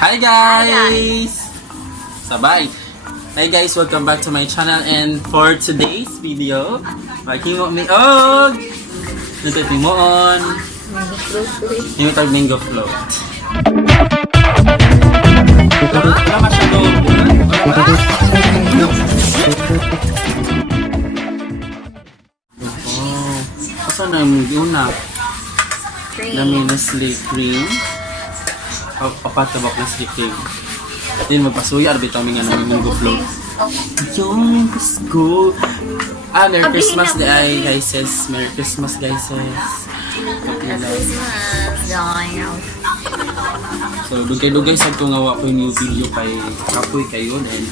Hi guys! Sabay! Hi guys, welcome back to my channel, and for today's video, makikimo mi og natutimoon yung tag mango float. Wala masyadong asa na yung una? Dami na sleep cream. Apat na bak na sleep cream. Then magpasuya, arbit kami nga namin mango float. Yung gusto. Merry Christmas guys. Merry Christmas guys. So, dugay-dugay sa ito nga ko yung new video kay kapoy kayo and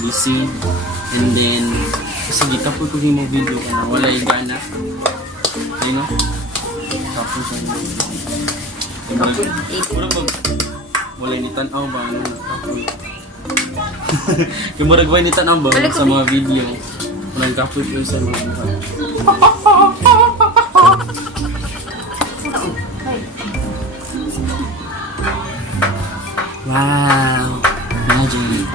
busy. And then, kasi kapoy ko yung video ka na wala yung gana. You know? Tapos wala ni tanaw ba ano kapoy. Yung murag ba ni tanaw ba sa mga video. Walang kapoy ko sa mga buhay. Wow! Magic!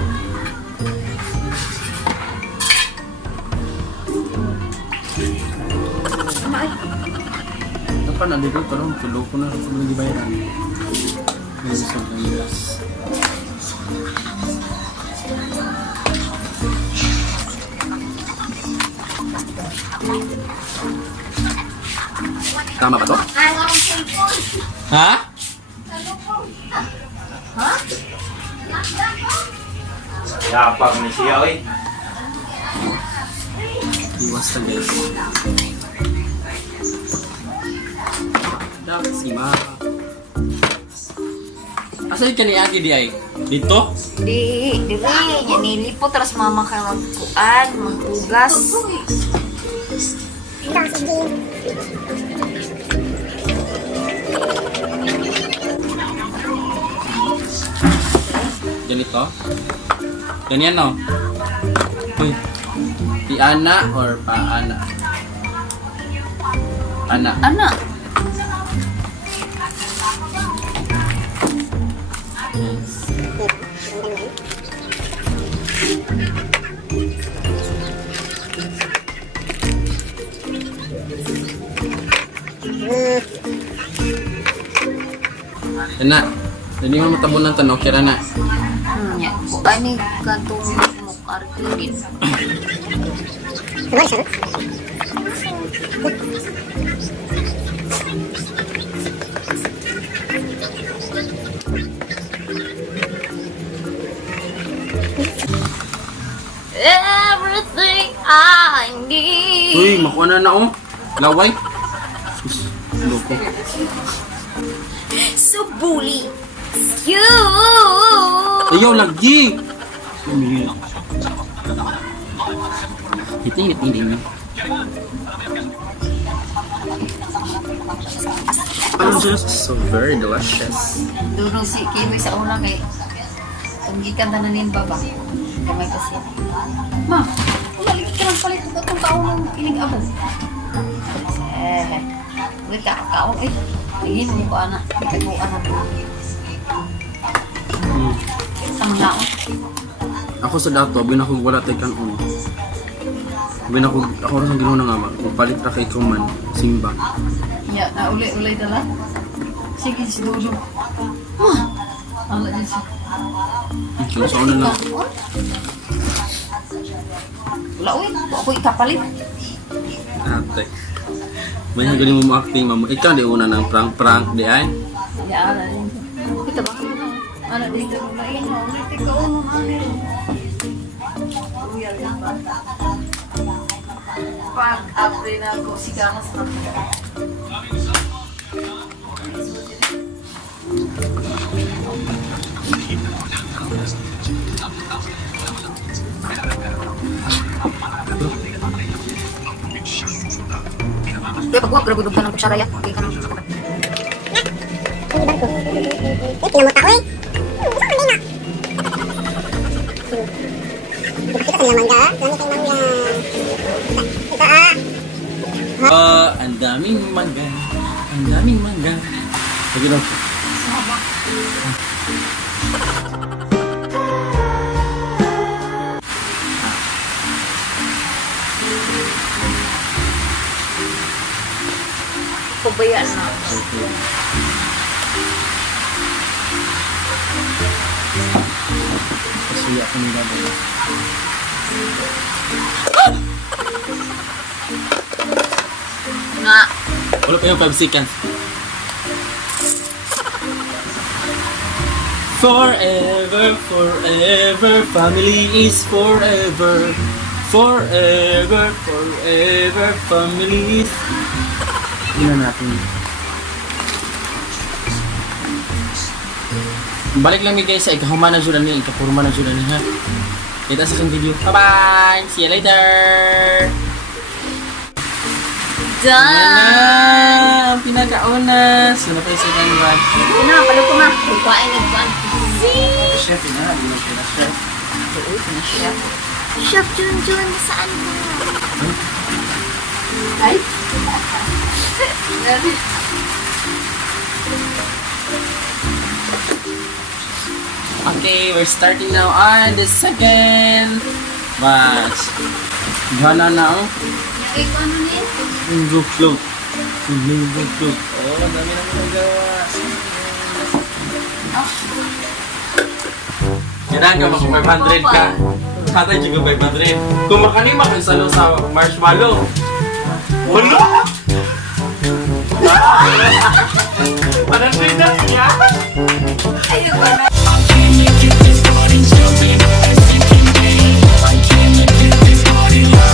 Apa na dito parang tulo ko na sa mga gibayaran. May gusto ko yes. Tama ba to? Ha? Ha? Yapang ni siya, oy. Iwas na guys. Dapat si Ma. Asa yung kaniyagi di ay? Dito? Dili. Yan nilipot. Tapos mama ka magkuan, maghugas. Ganito? Ganyan no? Uy. Ana or paana? Ana. Ana. Ana. Hindi mo matabon ng tanong, kira na. Ya. Ani kantong mukarkirin. Everything I need. Uy, makuha na oh. Laway. Loko. So bully. You. Ayaw lagi. Umiyak. Hiting. Just so very delicious. Dunong si Kimi sa una kay panggikan na nanin baba. Kamay kasi. Ma, umalig ka ng palit ko itong kaunang inig-abo. Uy, kakakaon eh. Tingin mo ko anak. Ikaguan na po. Isang laon. Ako sa dato, binakog wala tayo kanon. Binakog, ako rin ang ginuna nga ba? Palit ra kay Kuman, Simba. Ya, na uli-uli dala. Sige, si Dodo. Ma, ala din siya. So, sa una lang. Wala, uy. Ako ikapalit. Ate. May hanggang mo acting mamo. Ikaw di una ng prank di ay? Ya, ala din siya. Kita ba? Ala din siya. Lain mo. Ulit ikaw mo, anin. Pag-upgrade na ako, sigamas na ako. Kaya pag-walk, ragudog ka ng kutsara ya. Kaya ka ng kutsara. Pinamata, oy! Gusto ko din na! Kita sa mangga, lami kay mangga. Ito Ang daming mangga. Ang daming mangga. Sige daw. pabayaan na. Okay. Pasuya ko ng gagawin. Nga. Wala pa yung 5 seconds. Forever, forever, family is forever. Forever, forever, family is... Yun na natin. Balik lang mi guys sa ikahuman na dyan ni, ikapurma na dyan ni ha. Kita sa isang video. Bye-bye! See you later! Yan na! Ang pinakauna! Sino pa yung second batch? Na, palo ko ma. Kukain na ba? Chef yun na, hindi na siya na chef. Oo, chef. Chef Junjun, saan ka? Ay? Okay, we're starting now on the second batch. Gana na ang Yung ano niya? mango float. Mango float. Oh, dami na mo nagawa. Kailangan ka maka 500 ka. Hatay siya ka 500. Kung makanima ka sa marshmallow. Wala! Parang rin na siya. Ayun ba na?